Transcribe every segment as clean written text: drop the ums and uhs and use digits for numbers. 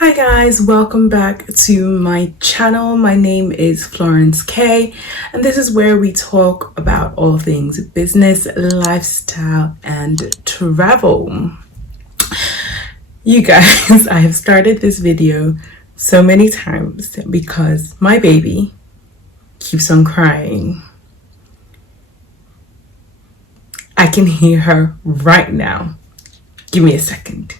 Hi guys, welcome back to my channel. My name is Florence K, and this is where we talk about all things business, lifestyle, and travel. You guys, I have started this video so many times because my baby keeps on crying. I can hear her right now. Give me a second.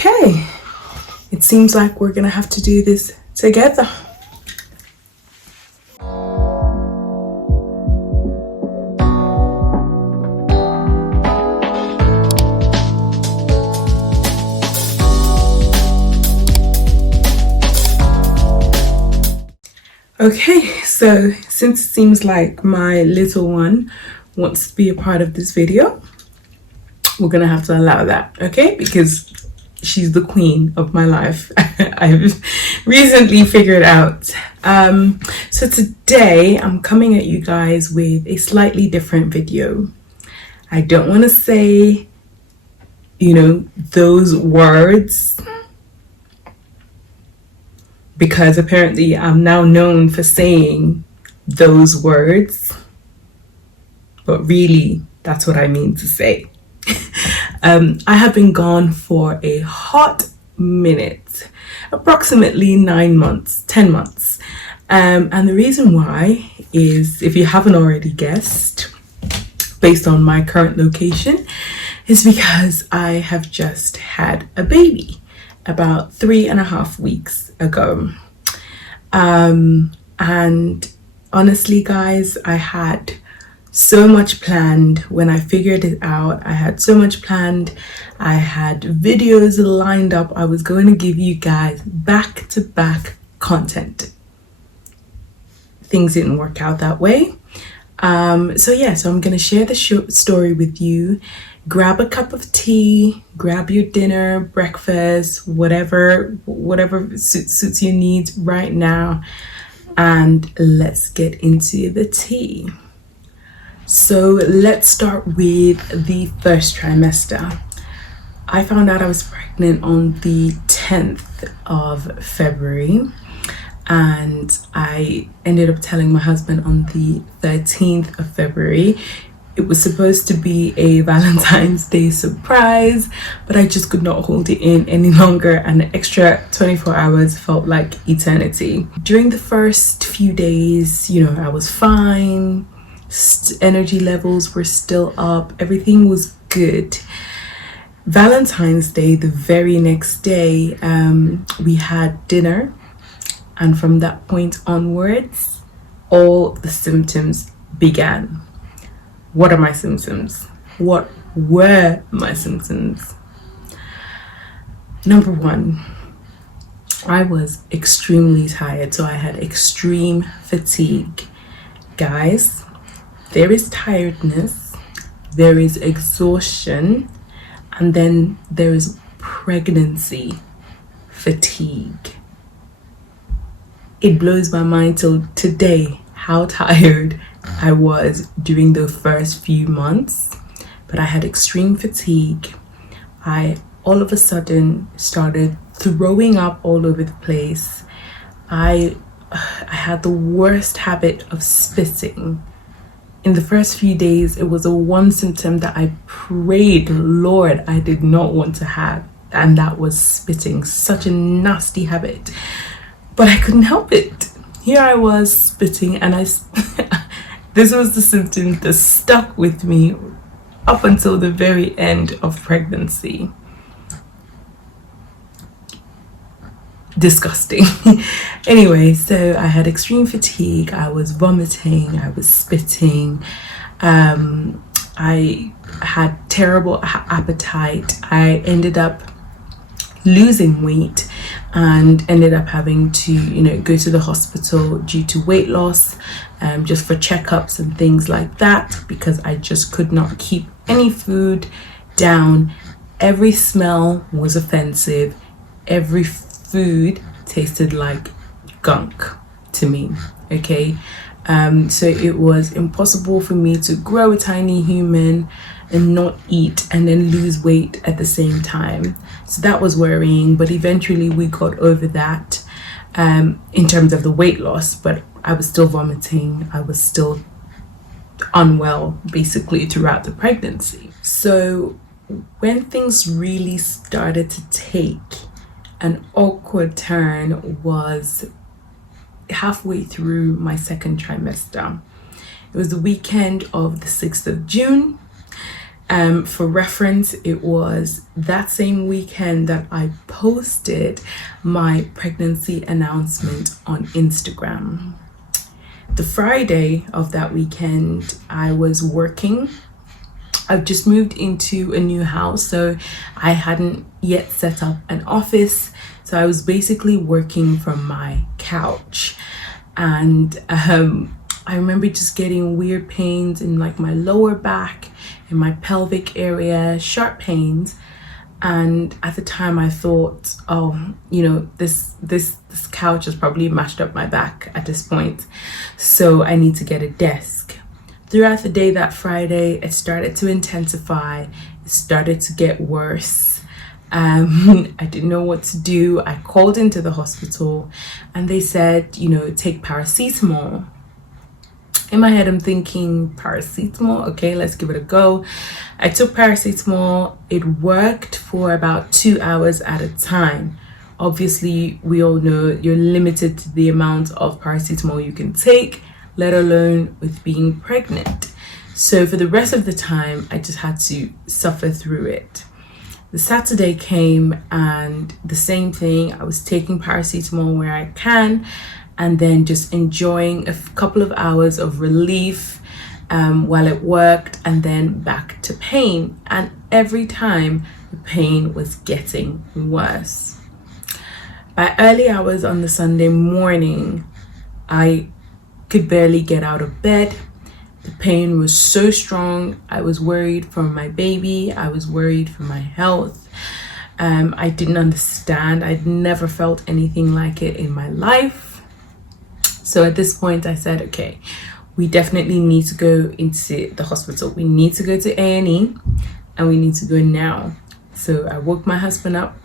Okay, it seems like we're gonna have to do this together. Okay, so since it seems like my little one wants to be a part of this video, we're gonna have to allow that, okay? Because she's the queen of my life. I've recently figured out. So today I'm coming at you guys with a slightly different video. I don't want to say, those words, because apparently I'm now known for saying those words, but really that's what I mean to say. I have been gone for a hot minute, approximately 9 months, 10 months. And the reason why is, if you haven't already guessed, based on my current location, is because I have just had a baby about 3.5 weeks ago. And honestly, guys, I had so much planned when I figured it out. I had so much planned. I had videos lined up. I was going to give you guys back-to-back content. Things didn't work out that way. So I'm going to share the story with you. Grab a cup of tea, grab your dinner, breakfast, whatever suits your needs right now, and let's get into the tea. So let's start with the first trimester. I found out I was pregnant on the 10th of February, and I ended up telling my husband on the 13th of February. It was supposed to be a Valentine's Day surprise, but I just could not hold it in any longer, and the extra 24 hours felt like eternity. During the first few days, I was fine. Energy levels were still up. Everything was good. Valentine's Day, the very next day, we had dinner, and from that point onwards, all the symptoms began. What are my symptoms? What were my symptoms? Number one, I was extremely tired. So I had extreme fatigue. Guys, there is tiredness, there is exhaustion, and then there is pregnancy fatigue. It blows my mind till today how tired I was during the first few months, but I had extreme fatigue. I all of a sudden started throwing up all over the place. I had the worst habit of spitting. In the first few days, it was one symptom that I prayed, Lord, I did not want to have, and that was spitting. Such a nasty habit, but I couldn't help it. Here I was spitting, and this was the symptom that stuck with me up until the very end of pregnancy. Disgusting. Anyway, so I had extreme fatigue. I was vomiting. I was spitting. I had terrible appetite. I ended up losing weight and ended up having to go to the hospital due to weight loss, just for checkups and things like that, because I just could not keep any food down. Every smell was offensive. Every food tasted like gunk to me, okay? So it was impossible for me to grow a tiny human and not eat and then lose weight at the same time. So that was worrying, but eventually we got over that in terms of the weight loss, but I was still vomiting. I was still unwell basically throughout the pregnancy. So when things really started to take an awkward turn was halfway through my second trimester. It was the weekend of the 6th of June. For reference, it was that same weekend that I posted my pregnancy announcement on Instagram. The Friday of that weekend, I was working. I've just moved into a new house, so I hadn't yet set up an office. So I was basically working from my couch. And I remember just getting weird pains in like my lower back, in my pelvic area, sharp pains. And at the time I thought, oh, you know, this couch has probably mashed up my back at this point. So I need to get a desk. Throughout the day that Friday, it started to intensify. It started to get worse. I didn't know what to do. I called into the hospital and they said, you know, take paracetamol. In my head, I'm thinking, paracetamol, okay, let's give it a go. I took paracetamol. It worked for about 2 hours at a time. Obviously, we all know you're limited to the amount of paracetamol you can take, let alone with being pregnant. So for the rest of the time, I just had to suffer through it. The Saturday came and the same thing. I was taking paracetamol where I can and then just enjoying a couple of hours of relief while it worked, and then back to pain. And every time the pain was getting worse. By early hours on the Sunday morning, I could barely get out of bed. The pain was so strong. I was worried for my baby. I was worried for my health. I didn't understand. I'd never felt anything like it in my life. So at this point I said, okay, we definitely need to go into the hospital. We need to go to A&E and we need to go now. So I woke my husband up,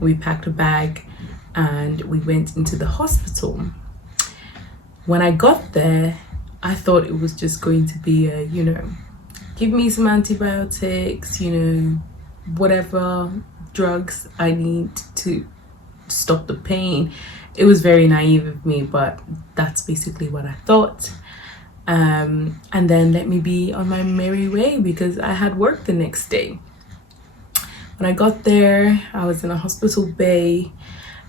we packed a bag and we went into the hospital. When I got there, I thought it was just going to be a, you know, give me some antibiotics, you know, whatever drugs I need to stop the pain. It was very naive of me, but that's basically what I thought. And then let me be on my merry way because I had work the next day. When I got there, I was in a hospital bay.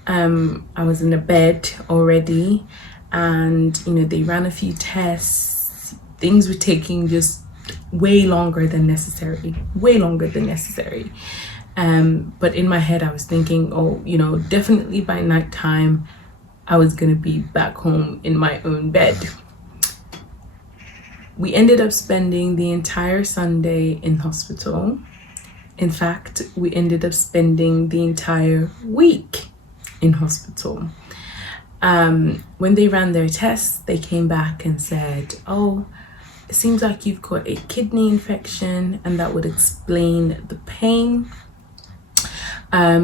I was in a bed already. And, you know, they ran a few tests. Things were taking just way longer than necessary. But in my head, I was thinking, oh, you know, definitely by nighttime, I was going to be back home in my own bed. We ended up spending the entire Sunday in hospital. In fact, we ended up spending the entire week in hospital. When they ran their tests, they came back and said, oh, it seems like you've got a kidney infection and that would explain the pain.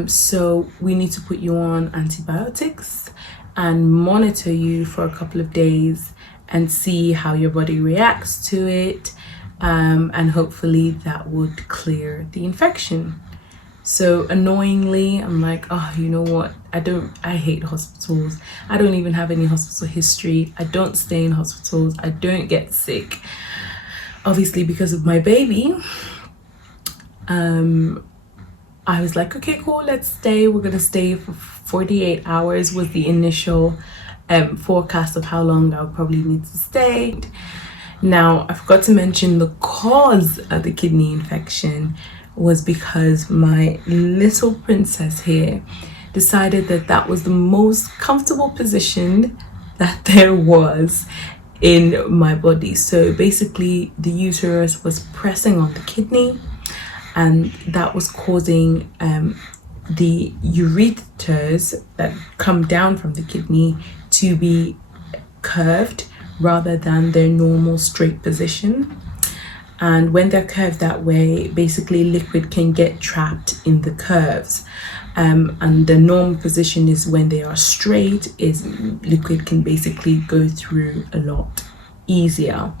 So we need to put you on antibiotics and monitor you for a couple of days and see how your body reacts to it. And hopefully that would clear the infection. So annoyingly, I'm like, oh, you know what? I hate hospitals. I don't even have any hospital history. I don't stay in hospitals. I don't get sick. Obviously, because of my baby. I was like, okay, cool, let's stay. We're gonna stay for 48 hours was the initial forecast of how long I would probably need to stay. Now, I forgot to mention the cause of the kidney infection was because my little princess here decided that that was the most comfortable position that there was in my body. So basically the uterus was pressing on the kidney and that was causing the ureters that come down from the kidney to be curved rather than their normal straight position. And when they're curved that way, basically liquid can get trapped in the curves. And the normal position is when they are straight, is liquid can basically go through a lot easier.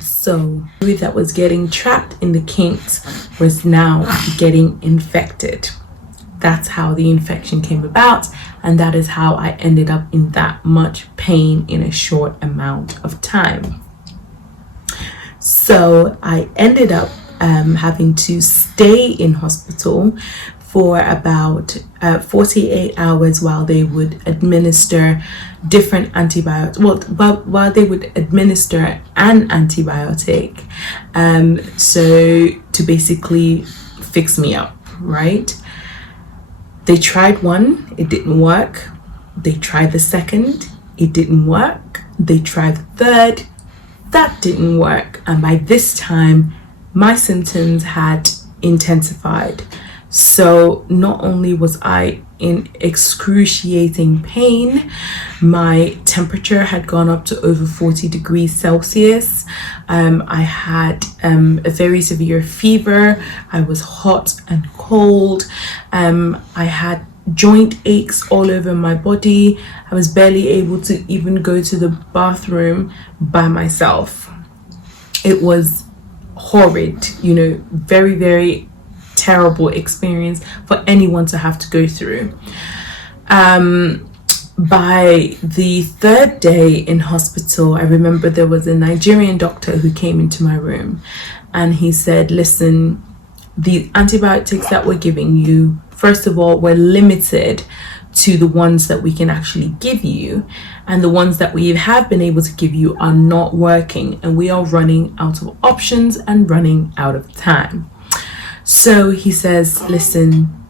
So fluid that was getting trapped in the kinks was now getting infected. That's how the infection came about, and that is how I ended up in that much pain in a short amount of time. So I ended up having to stay in hospital for about 48 hours while they would administer different antibiotics. While they would administer an antibiotic, so to basically fix me up, right? They tried one, it didn't work. They tried the second, it didn't work. They tried the third, that didn't work. And by this time, my symptoms had intensified. So not only was I in excruciating pain, my temperature had gone up to over 40 degrees Celsius. I had a very severe fever. I was hot and cold. I had joint aches all over my body. I was barely able to even go to the bathroom by myself. It was horrid, very, very terrible experience for anyone to have to go through. By the third day in hospital, I remember there was a Nigerian doctor who came into my room, and he said, listen, the antibiotics that we're giving you, first of all, we're limited to the ones that we can actually give you, and the ones that we have been able to give you are not working, and we are running out of options and running out of time. So he says, listen,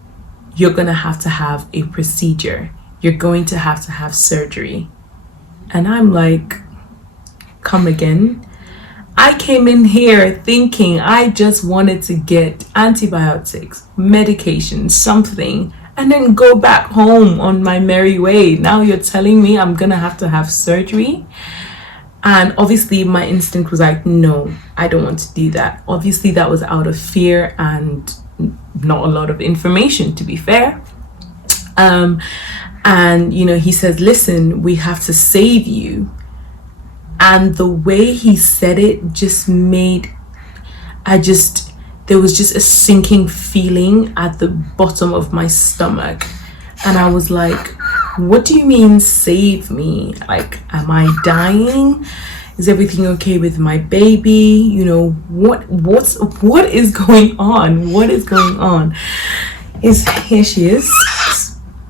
you're going to have a procedure. You're going to have surgery. And I'm like, come again? I came in here thinking I just wanted to get antibiotics, medication, something, and then go back home on my merry way. Now you're telling me I'm going to have surgery? And obviously my instinct was like, no, I don't want to do that. Obviously that was out of fear and not a lot of information, to be fair. And he says, listen, we have to save you. And the way he said it just made, there was just a sinking feeling at the bottom of my stomach. And I was like, what do you mean save me? Like, am I dying? Is everything okay with my baby? What is going on? What is going on? Here she is,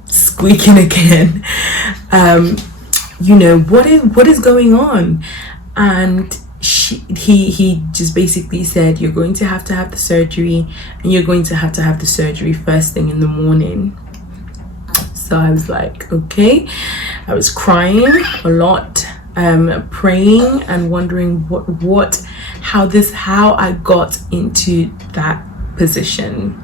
squeaking again. What is going on? And he just basically said, you're going to have the surgery, and you're going to have the surgery first thing in the morning. So I was like, okay. I was crying a lot, praying and wondering how I got into that position.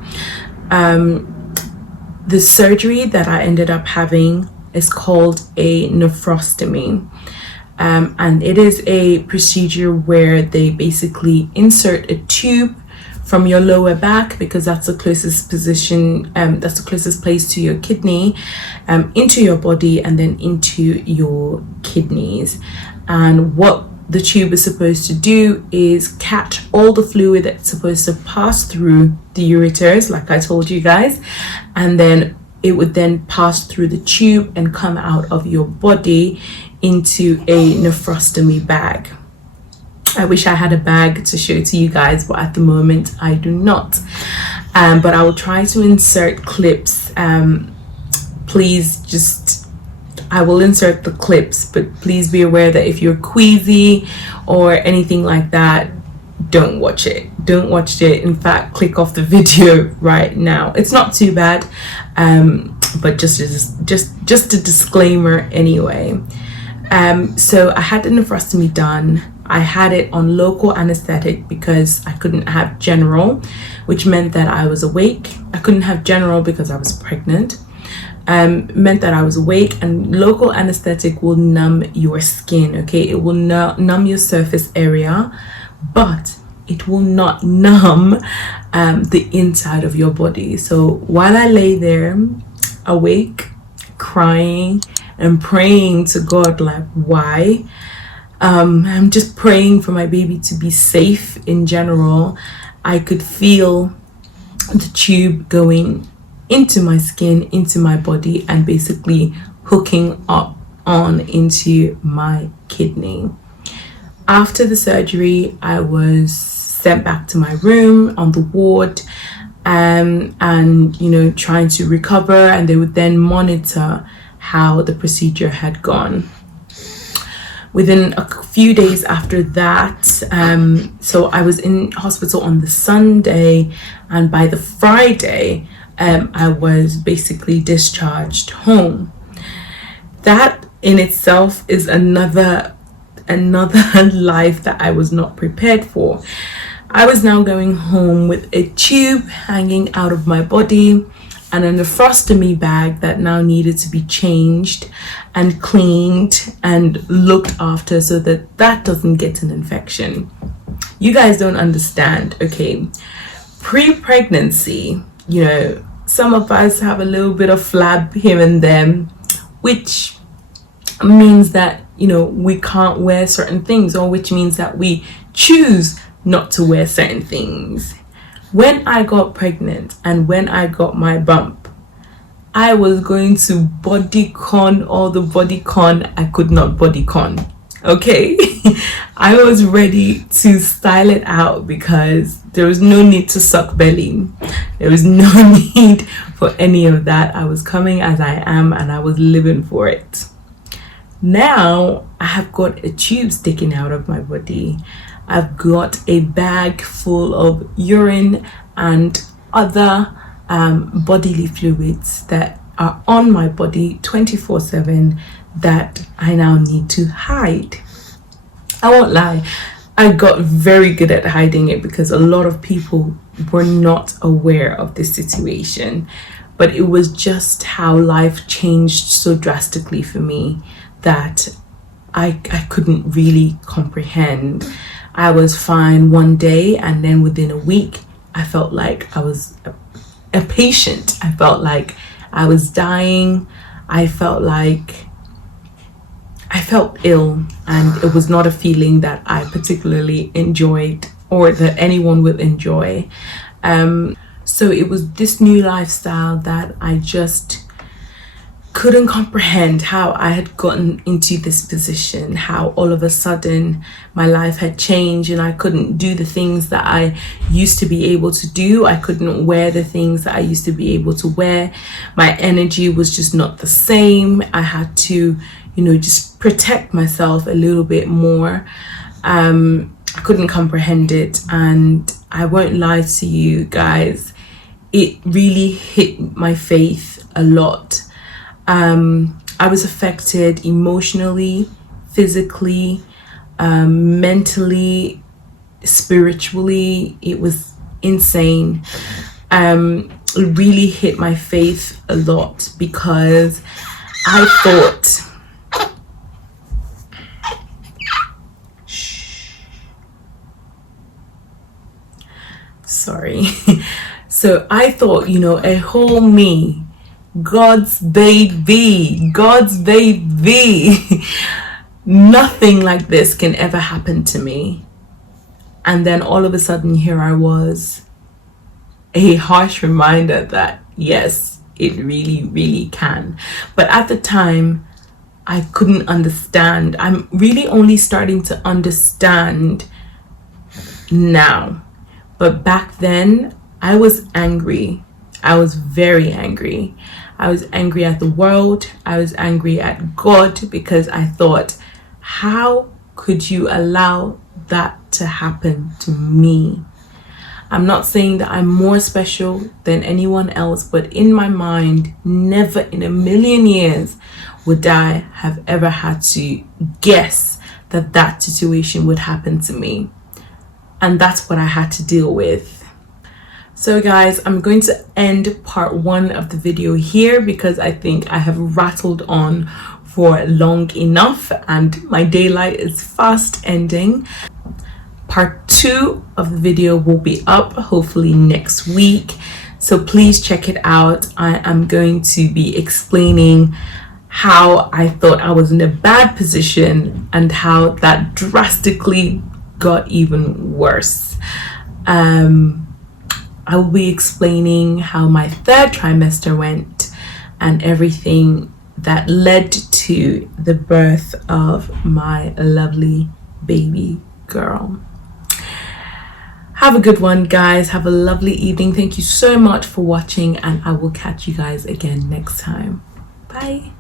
The surgery that I ended up having is called a nephrostomy. And it is a procedure where they basically insert a tube from your lower back, because that's the closest position, that's the closest place to your kidney, into your body and then into your kidneys. And what the tube is supposed to do is catch all the fluid that's supposed to pass through the ureters, like I told you guys, and then it would then pass through the tube and come out of your body into a nephrostomy bag. I wish I had a bag to show to you guys, but at the moment I do not. But I will try to insert clips. I will insert the clips, but please be aware that if you're queasy or anything like that, don't watch it. Don't watch it. In fact, click off the video right now. It's not too bad, but just a disclaimer anyway. So I had the nephrostomy done. I had it on local anesthetic because I couldn't have general, which meant that I was awake. I couldn't have general because I was pregnant. meant that I was awake, and local anesthetic will numb your skin, okay? It will numb your surface area, but it will not numb the inside of your body. So while I lay there awake, crying and praying to God, like, why? I'm just praying for my baby to be safe in general. I could feel the tube going into my skin, into my body, and basically hooking up on into my kidney. After the surgery, I was sent back to my room on the ward, and trying to recover, and they would then monitor how the procedure had gone. Within a few days after that, so I was in hospital on the Sunday, and by the Friday, I was basically discharged home. That in itself is another life that I was not prepared for. I was now going home with a tube hanging out of my body and a nephrostomy bag that now needed to be changed and cleaned and looked after so that that doesn't get an infection. You guys don't understand, okay? Pre-pregnancy, some of us have a little bit of flab here and there, which means that, we can't wear certain things, or which means that we choose not to wear certain things. When I got pregnant and when I got my bump, I was going to bodycon all the bodycon I could not bodycon, okay? I was ready to style it out because there was no need to suck belly. There was no need for any of that. I was coming as I am, and I was living for it. Now I have got a tube sticking out of my body. I've got a bag full of urine and other bodily fluids that are on my body 24/7 that I now need to hide. I won't lie, I got very good at hiding it because a lot of people were not aware of this situation. But it was just how life changed so drastically for me that I couldn't really comprehend. I was fine one day, and then within a week, I felt like I was a patient. I felt like I was dying. I felt ill, and it was not a feeling that I particularly enjoyed or that anyone would enjoy. So it was this new lifestyle that I just couldn't comprehend, how I had gotten into this position, how all of a sudden my life had changed and I couldn't do the things that I used to be able to do. I couldn't wear the things that I used to be able to wear. My energy was just not the same. I had to, just protect myself a little bit more. I couldn't comprehend it, and I won't lie to you guys, it really hit my faith a lot. I was affected emotionally, physically, mentally, spiritually. It was insane. It really hit my faith a lot because I thought, sorry. So I thought, a whole me, God's baby, nothing like this can ever happen to me. And then all of a sudden, here I was, a harsh reminder that yes, it really, really can. But at the time, I couldn't understand. I'm really only starting to understand now. But back then, I was angry. I was very angry. I was angry at the world. I was angry at God because I thought, how could you allow that to happen to me? I'm not saying that I'm more special than anyone else, but in my mind, never in a million years would I have ever had to guess that that situation would happen to me. And that's what I had to deal with. So guys, I'm going to end part 1 of the video here because I think I have rattled on for long enough and my daylight is fast ending. Part 2 of the video will be up hopefully next week, so please check it out. I am going to be explaining how I thought I was in a bad position and how that drastically got even worse. I will be explaining how my 3rd trimester went and everything that led to the birth of my lovely baby girl. Have a good one, guys. Have a lovely evening. Thank you so much for watching, and I will catch you guys again next time. Bye.